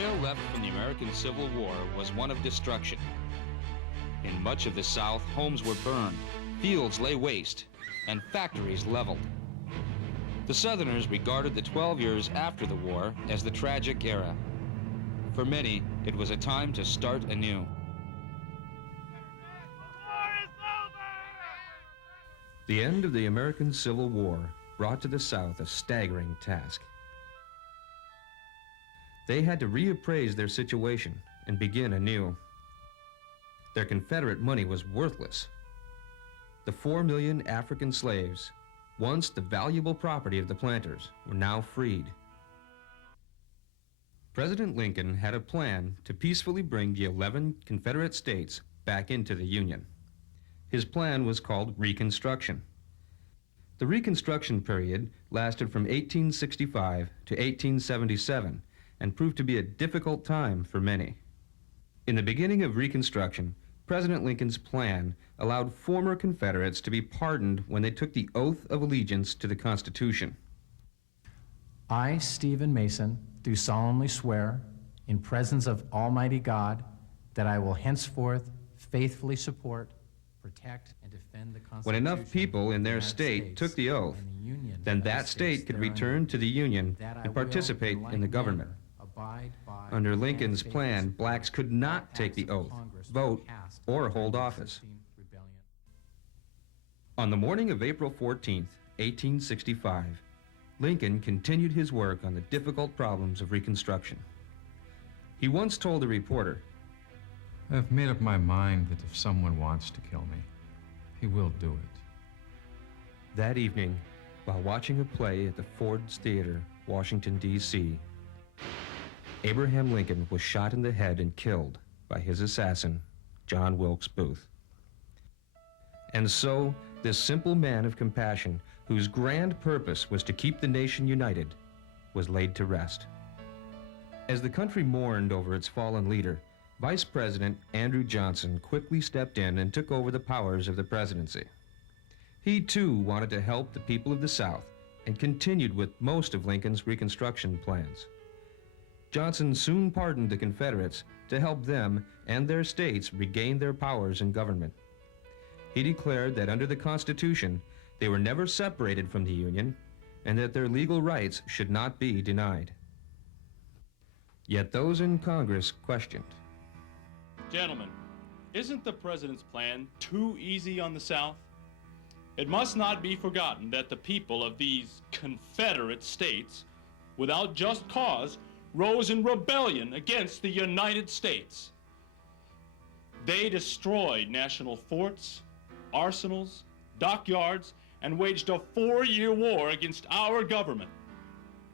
trail left from the American Civil War was one of destruction. In much of the South, homes were burned, fields lay waste, and factories leveled. The Southerners regarded the 12 years after the war as the tragic era. For many, it was a time to start anew. The end of the American Civil War brought to the South a staggering task. They had to reappraise their situation and begin anew. Their Confederate money was worthless. The 4 million African slaves, once the valuable property of the planters, were now freed. President Lincoln had a plan to peacefully bring the 11 Confederate states back into the Union. His plan was called Reconstruction. The Reconstruction period lasted from 1865 to 1877 and proved to be a difficult time for many. In the beginning of Reconstruction, President Lincoln's plan allowed former Confederates to be pardoned when they took the oath of allegiance to the Constitution. I, Stephen Mason, do solemnly swear, in presence of Almighty God, that I will henceforth faithfully support, protect, and defend the Constitution. When enough people in their state took the oath, then that state could return to the Union and participate in the government. Under Lincoln's plan, blacks could not take the oath, vote, or hold office. On the morning of April 14th, 1865, Lincoln continued his work on the difficult problems of Reconstruction. He once told a reporter, "I've made up my mind that if someone wants to kill me, he will do it." That evening, while watching a play at the Ford's Theater, Washington, D.C., Abraham Lincoln was shot in the head and killed by his assassin, John Wilkes Booth. And so, this simple man of compassion, whose grand purpose was to keep the nation united, was laid to rest. As the country mourned over its fallen leader, Vice President Andrew Johnson quickly stepped in and took over the powers of the presidency. He, too, wanted to help the people of the South and continued with most of Lincoln's Reconstruction plans. Johnson soon pardoned the Confederates to help them and their states regain their powers in government. He declared that under the Constitution, they were never separated from the Union and that their legal rights should not be denied. Yet those in Congress questioned. Gentlemen, isn't the President's plan too easy on the South? It must not be forgotten that the people of these Confederate states, without just cause, rose in rebellion against the United States. They destroyed national forts, arsenals, dockyards, and waged a 4-year war against our government.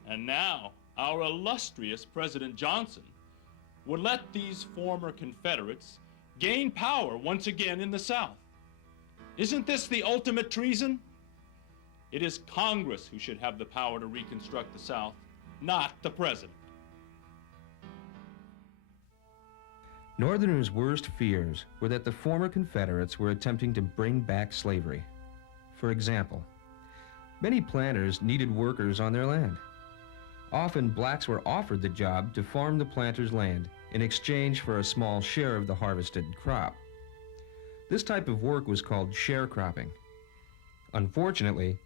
And now, our illustrious President Johnson would let these former Confederates gain power once again in the South. Isn't this the ultimate treason? It is Congress who should have the power to reconstruct the South, not the President. Northerners' worst fears were that the former Confederates were attempting to bring back slavery. For example, many planters needed workers on their land. Often, blacks were offered the job to farm the planters' land in exchange for a small share of the harvested crop. This type of work was called sharecropping. Unfortunately,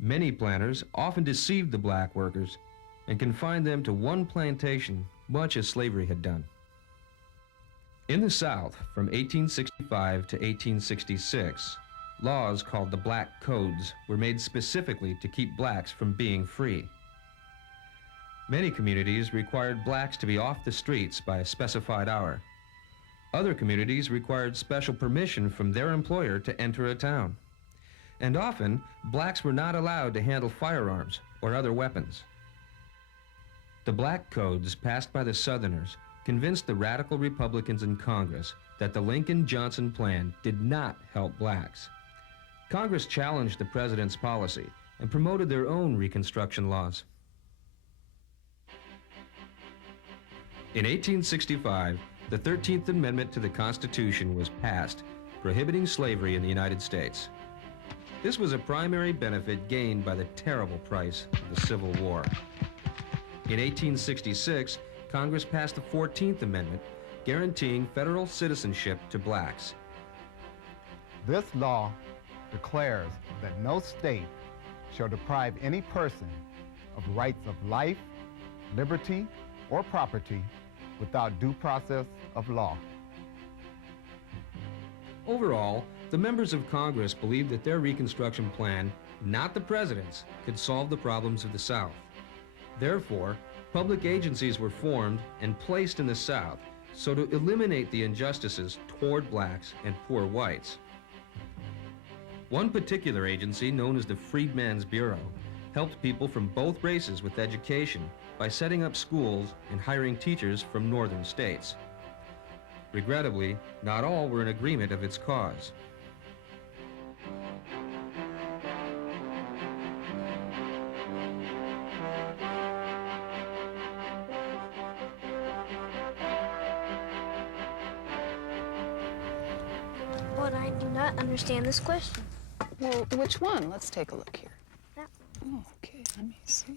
many planters often deceived the black workers and confined them to one plantation, much as slavery had done. In the South, from 1865 to 1866, laws called the Black Codes were made specifically to keep blacks from being free. Many communities required blacks to be off the streets by a specified hour. Other communities required special permission from their employer to enter a town. And often, blacks were not allowed to handle firearms or other weapons. The Black Codes passed by the Southerners convinced the radical Republicans in Congress that the Lincoln-Johnson plan did not help blacks. Congress challenged the president's policy and promoted their own Reconstruction laws. In 1865, the 13th Amendment to the Constitution was passed, prohibiting slavery in the United States. This was a primary benefit gained by the terrible price of the Civil War. In 1866, Congress passed the 14th Amendment, guaranteeing federal citizenship to blacks. This law declares that no state shall deprive any person of rights of life, liberty, or property without due process of law. Overall, the members of Congress believed that their Reconstruction plan, not the president's, could solve the problems of the South. Therefore, public agencies were formed and placed in the South so to eliminate the injustices toward blacks and poor whites. One particular agency, known as the Freedmen's Bureau, helped people from both races with education by setting up schools and hiring teachers from northern states. Regrettably, not all were in agreement of its cause. But I do not understand this question. Well, which one? Let's take a look here. That Oh, okay, let me see.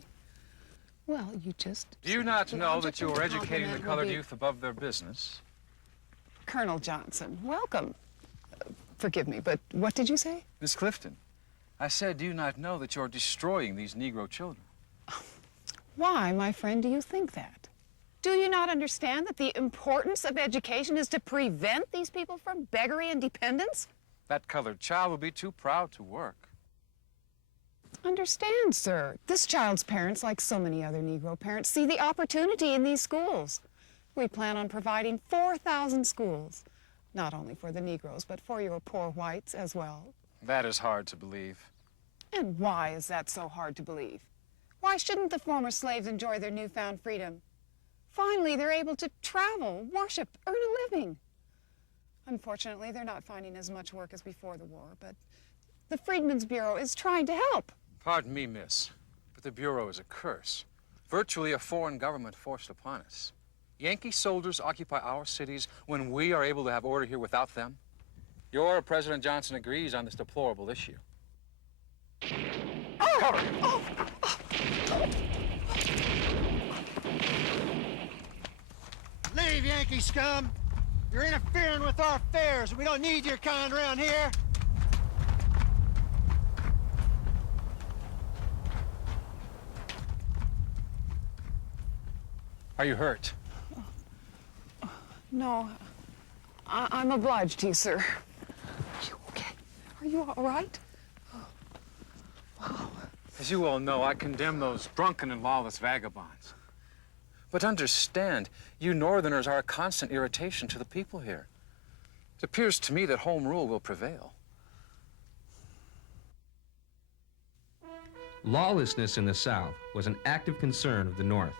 Well, you just... Do you not know that you are Object of educating the compliment colored will be- youth above their business? Colonel Johnson, welcome. Forgive me, but what did you say? Miss Clifton, I said, do you not know that you're destroying these Negro children? Why, my friend, do you think that? Do you not understand that the importance of education is to prevent these people from beggary and dependence? That colored child will be too proud to work. Understand, sir. This child's parents, like so many other Negro parents, see the opportunity in these schools. We plan on providing 4,000 schools, not only for the Negroes, but for your poor whites as well. That is hard to believe. And why is that so hard to believe? Why shouldn't the former slaves enjoy their newfound freedom? Finally, they're able to travel, worship, earn a living. Unfortunately, they're not finding as much work as before the war, but the Freedmen's Bureau is trying to help. Pardon me, miss, but the Bureau is a curse. Virtually a foreign government forced upon us. Yankee soldiers occupy our cities when we are able to have order here without them. Your President Johnson agrees on this deplorable issue. Cover! Leave, Yankee scum! You're interfering with our affairs, and we don't need your kind around here. Are you hurt? No, I'm obliged to you, sir. Are you okay? Are you all right? Wow. As you all know, I condemn those drunken and lawless vagabonds. But understand, you Northerners are a constant irritation to the people here. It appears to me that home rule will prevail. Lawlessness in the South was an active concern of the North.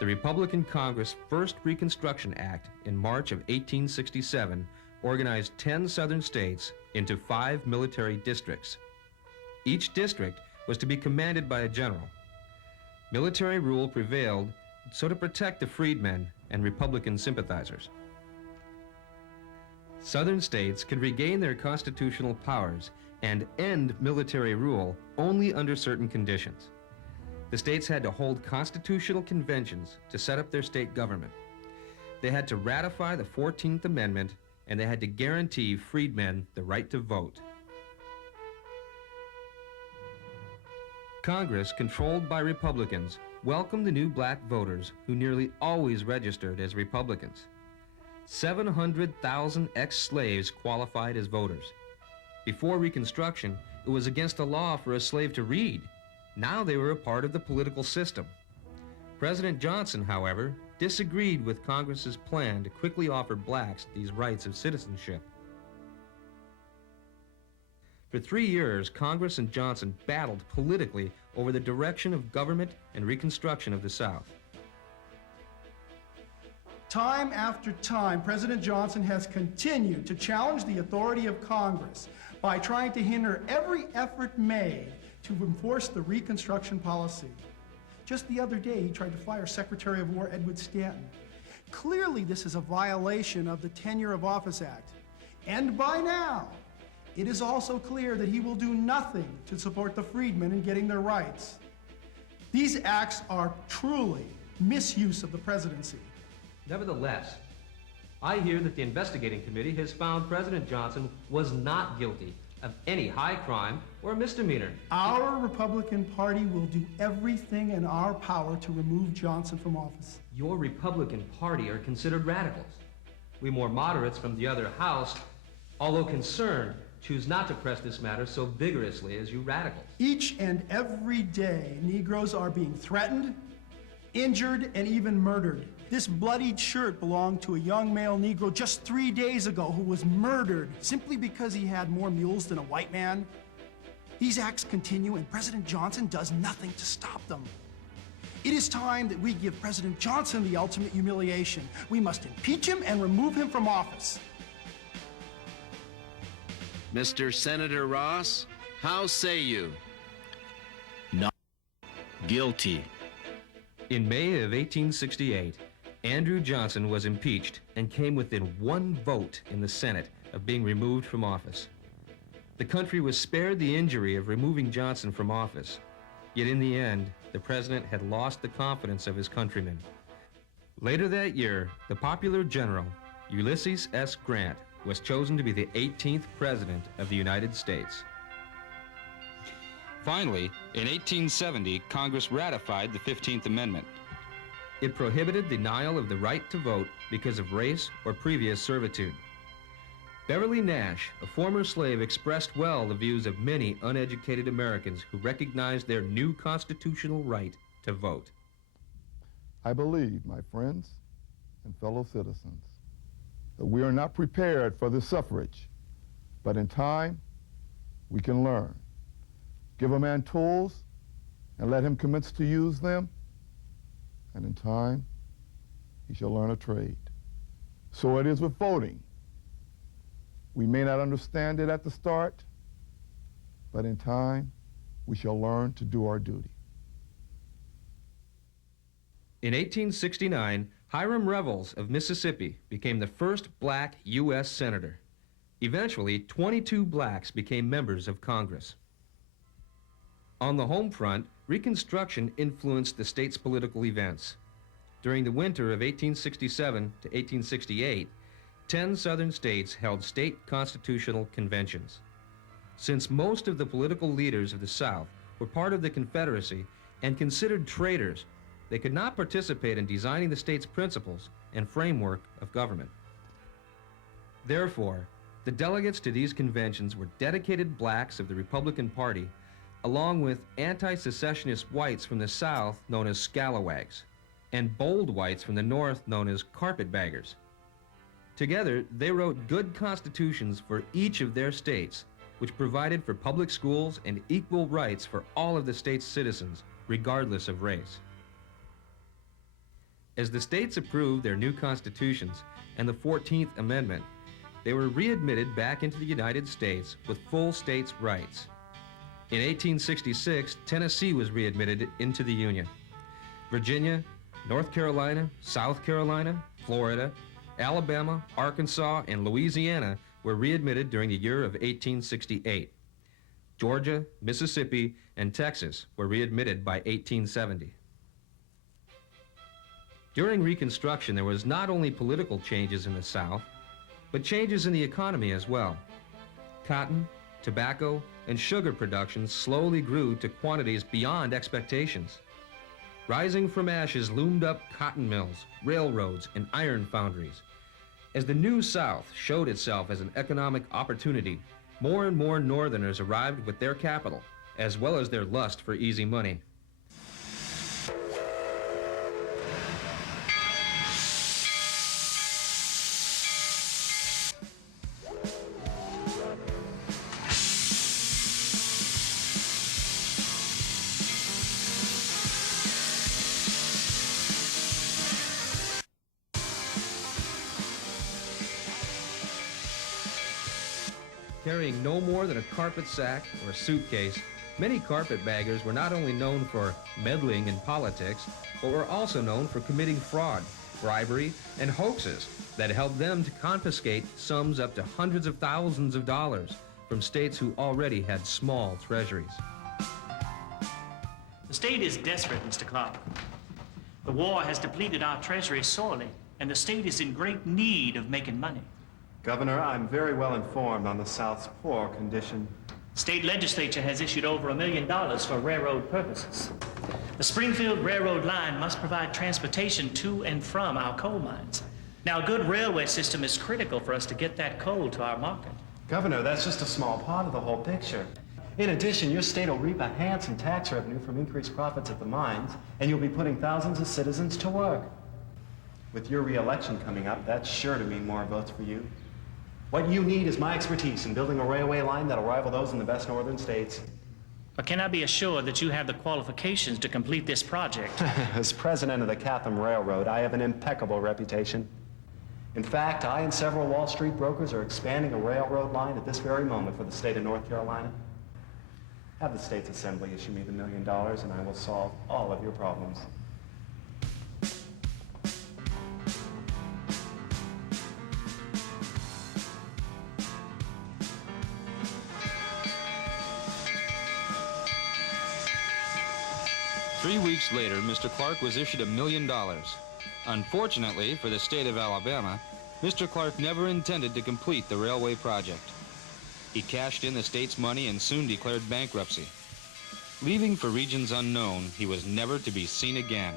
The Republican Congress' first Reconstruction Act in March of 1867 organized 10 Southern states into 5 military districts. Each district was to be commanded by a general. Military rule prevailed so to protect the freedmen and Republican sympathizers. Southern states could regain their constitutional powers and end military rule only under certain conditions. The states had to hold constitutional conventions to set up their state government. They had to ratify the 14th Amendment, and they had to guarantee freedmen the right to vote. Congress, controlled by Republicans, welcomed the new black voters who nearly always registered as Republicans. 700,000 ex-slaves qualified as voters. Before Reconstruction, it was against the law for a slave to read. Now they were a part of the political system. President Johnson, however, disagreed with Congress's plan to quickly offer blacks these rights of citizenship. For 3 years, Congress and Johnson battled politically over the direction of government and Reconstruction of the South. Time after time, President Johnson has continued to challenge the authority of Congress by trying to hinder every effort made to enforce the Reconstruction policy. Just the other day, he tried to fire Secretary of War Edward Stanton. Clearly, this is a violation of the Tenure of Office Act. And by now, it is also clear that he will do nothing to support the freedmen in getting their rights. These acts are truly misuse of the presidency. Nevertheless, I hear that the investigating committee has found President Johnson was not guilty of any high crime or misdemeanor. Our Republican Party will do everything in our power to remove Johnson from office. Your Republican Party are considered radicals. We more moderates from the other house, although concerned, choose not to press this matter so vigorously as you radicals. Each and every day, Negroes are being threatened, injured, and even murdered. This bloodied shirt belonged to a young male Negro just 3 days ago who was murdered simply because he had more mules than a white man. These acts continue, and President Johnson does nothing to stop them. It is time that we give President Johnson the ultimate humiliation. We must impeach him and remove him from office. Mr. Senator Ross, how say you? Not guilty. In May of 1868, Andrew Johnson was impeached and came within one vote in the Senate of being removed from office. The country was spared the injury of removing Johnson from office, yet in the end, the president had lost the confidence of his countrymen. Later that year, the popular general, Ulysses S. Grant, was chosen to be the 18th president of the United States. Finally, in 1870, Congress ratified the 15th Amendment. It prohibited denial of the right to vote because of race or previous servitude. Beverly Nash, a former slave, expressed well the views of many uneducated Americans who recognized their new constitutional right to vote. I believe, my friends and fellow citizens, that we are not prepared for the suffrage, but in time, we can learn. Give a man tools and let him commence to use them, and in time, he shall learn a trade. So it is with voting. We may not understand it at the start, but in time, we shall learn to do our duty. In 1869, Hiram Revels of Mississippi became the first black U.S. senator. Eventually, 22 blacks became members of Congress. On the home front, Reconstruction influenced the state's political events. During the winter of 1867 to 1868, 10 southern states held state constitutional conventions. Since most of the political leaders of the South were part of the Confederacy and considered traitors, they could not participate in designing the state's principles and framework of government. Therefore, the delegates to these conventions were dedicated blacks of the Republican Party, along with anti-secessionist whites from the South known as scalawags, and bold whites from the North known as carpetbaggers. Together, they wrote good constitutions for each of their states, which provided for public schools and equal rights for all of the state's citizens, regardless of race. As the states approved their new constitutions and the 14th Amendment, they were readmitted back into the United States with full states' rights. In 1866, Tennessee was readmitted into the Union. Virginia, North Carolina, South Carolina, Florida, Alabama, Arkansas, and Louisiana were readmitted during the year of 1868. Georgia, Mississippi, and Texas were readmitted by 1870. During Reconstruction, there was not only political changes in the South, but changes in the economy as well. Cotton, tobacco, and sugar production slowly grew to quantities beyond expectations. Rising from ashes loomed up cotton mills, railroads, and iron foundries. As the New South showed itself as an economic opportunity, more and more Northerners arrived with their capital, as well as their lust for easy money. Carrying no more than a carpet sack or a suitcase, many carpetbaggers were not only known for meddling in politics, but were also known for committing fraud, bribery, and hoaxes that helped them to confiscate sums up to hundreds of thousands of dollars from states who already had small treasuries. The state is desperate, Mr. Clark. The war has depleted our treasury sorely, and the state is in great need of making money. Governor, I'm very well informed on the South's poor condition. State legislature has issued over $1 million for railroad purposes. The Springfield Railroad line must provide transportation to and from our coal mines. Now, a good railway system is critical for us to get that coal to our market. Governor, that's just a small part of the whole picture. In addition, your state will reap a handsome tax revenue from increased profits at the mines, and you'll be putting thousands of citizens to work. With your re-election coming up, that's sure to mean more votes for you. What you need is my expertise in building a railway line that'll rival those in the best northern states. But can I be assured that you have the qualifications to complete this project? As president of the Catham Railroad, I have an impeccable reputation. In fact, I and several Wall Street brokers are expanding a railroad line at this very moment for the state of North Carolina. Have the state's assembly issue me the $1 million, and I will solve all of your problems. Three weeks later, Mr. Clark was issued $1 million. Unfortunately for the state of Alabama, Mr. Clark never intended to complete the railway project. He cashed in the state's money and soon declared bankruptcy. Leaving for regions unknown, he was never to be seen again.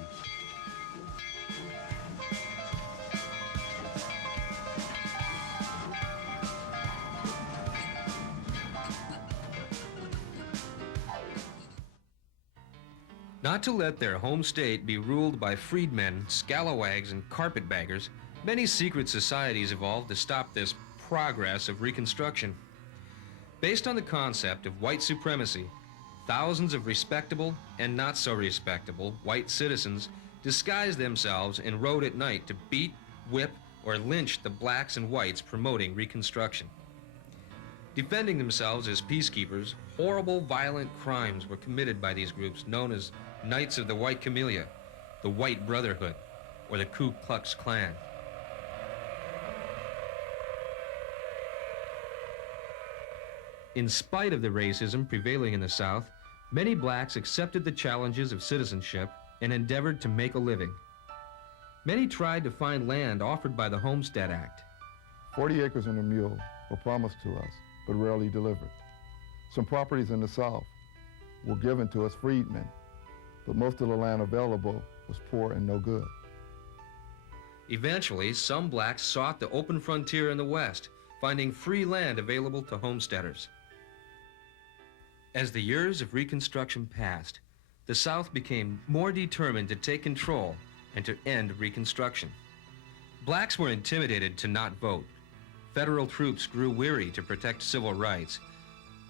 Not to let their home state be ruled by freedmen, scalawags, and carpetbaggers, many secret societies evolved to stop this progress of Reconstruction. Based on the concept of white supremacy, thousands of respectable and not so respectable white citizens disguised themselves and rode at night to beat, whip, or lynch the blacks and whites promoting Reconstruction. Defending themselves as peacekeepers, horrible violent crimes were committed by these groups known as Knights of the White Camellia, the White Brotherhood, or the Ku Klux Klan. In spite of the racism prevailing in the South, many blacks accepted the challenges of citizenship and endeavored to make a living. Many tried to find land offered by the Homestead Act. 40 acres and a mule were promised to us, but rarely delivered. Some properties in the South were given to us freedmen, but most of the land available was poor and no good. Eventually, some blacks sought the open frontier in the West, finding free land available to homesteaders. As the years of Reconstruction passed, the South became more determined to take control and to end Reconstruction. Blacks were intimidated to not vote. Federal troops grew weary to protect civil rights,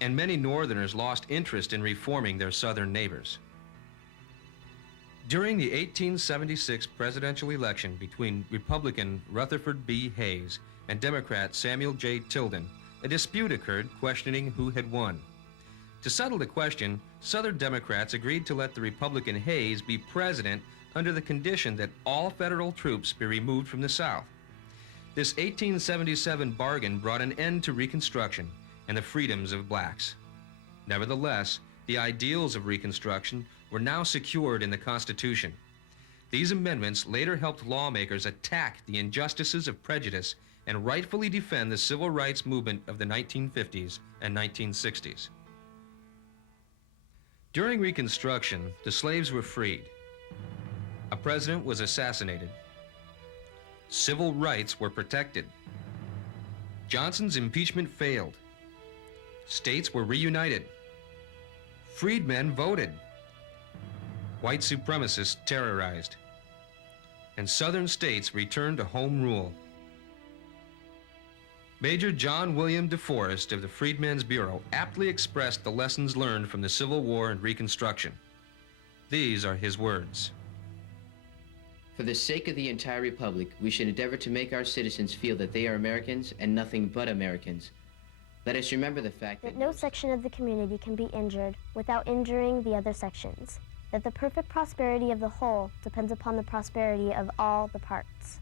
and many Northerners lost interest in reforming their Southern neighbors. During the 1876 presidential election between Republican Rutherford B. Hayes and Democrat Samuel J. Tilden, a dispute occurred questioning who had won. To settle the question, Southern Democrats agreed to let the Republican Hayes be president under the condition that all federal troops be removed from the South. This 1877 bargain brought an end to Reconstruction and the freedoms of blacks. Nevertheless, the ideals of Reconstruction were now secured in the Constitution. These amendments later helped lawmakers attack the injustices of prejudice and rightfully defend the civil rights movement of the 1950s and 1960s. During Reconstruction, the slaves were freed. A president was assassinated. Civil rights were protected. Johnson's impeachment failed. States were reunited. Freedmen voted. White supremacists terrorized. And Southern states returned to home rule. Major John William DeForest of the Freedmen's Bureau aptly expressed the lessons learned from the Civil War and Reconstruction. These are his words. For the sake of the entire Republic, we should endeavor to make our citizens feel that they are Americans and nothing but Americans. Let us remember the fact that no section of the community can be injured without injuring the other sections. That the perfect prosperity of the whole depends upon the prosperity of all the parts.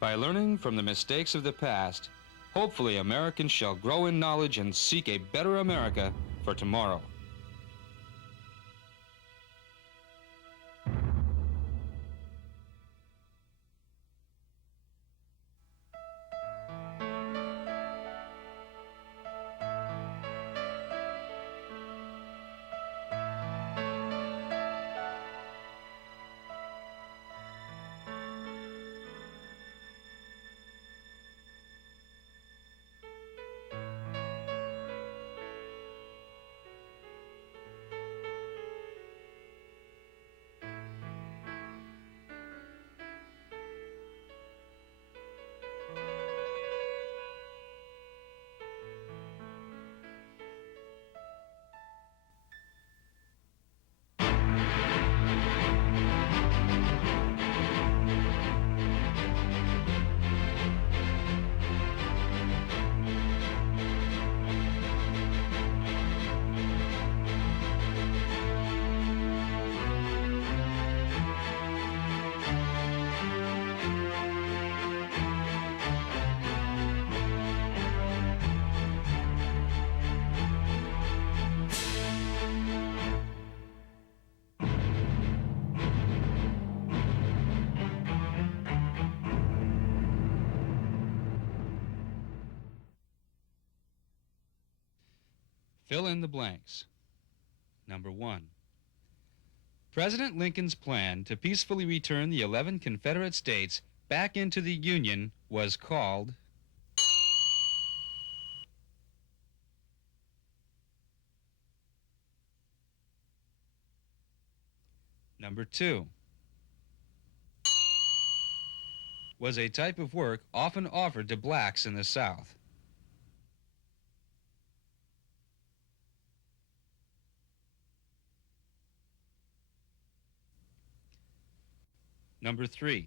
By learning from the mistakes of the past, hopefully Americans shall grow in knowledge and seek a better America for tomorrow. Fill in the blanks. Number 1. President Lincoln's plan to peacefully return the 11 Confederate states back into the Union was called... Number 2. Was a type of work often offered to blacks in the South. Number 3.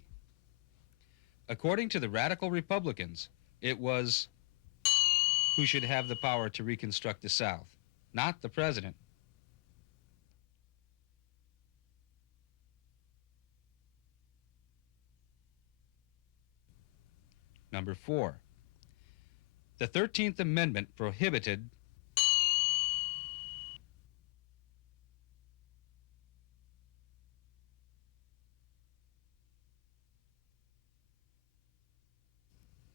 According to the radical Republicans, it was who should have the power to reconstruct the South, not the president. Number 4. The 13th Amendment prohibited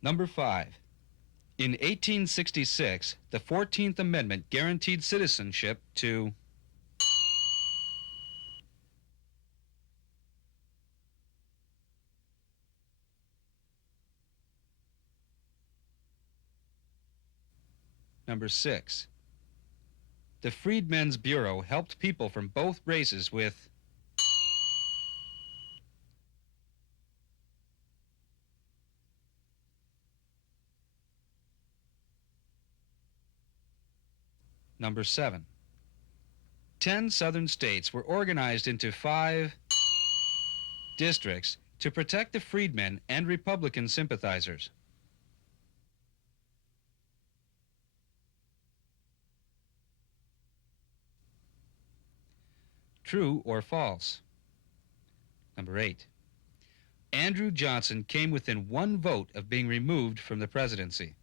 Number 5. In 1866, the 14th Amendment guaranteed citizenship to... Number 6. The Freedmen's Bureau helped people from both races with... Number 7. 10 southern states were organized into 5 districts to protect the freedmen and Republican sympathizers. True or false? Number 8. Andrew Johnson came within 1 vote of being removed from the presidency.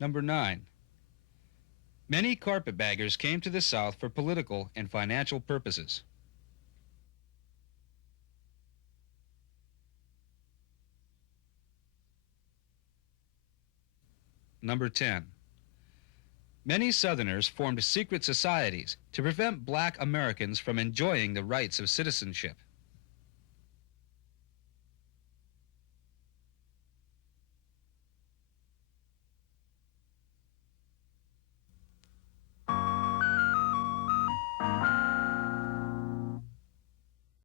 Number 9. Many carpetbaggers came to the South for political and financial purposes. Number 10. Many Southerners formed secret societies to prevent black Americans from enjoying the rights of citizenship.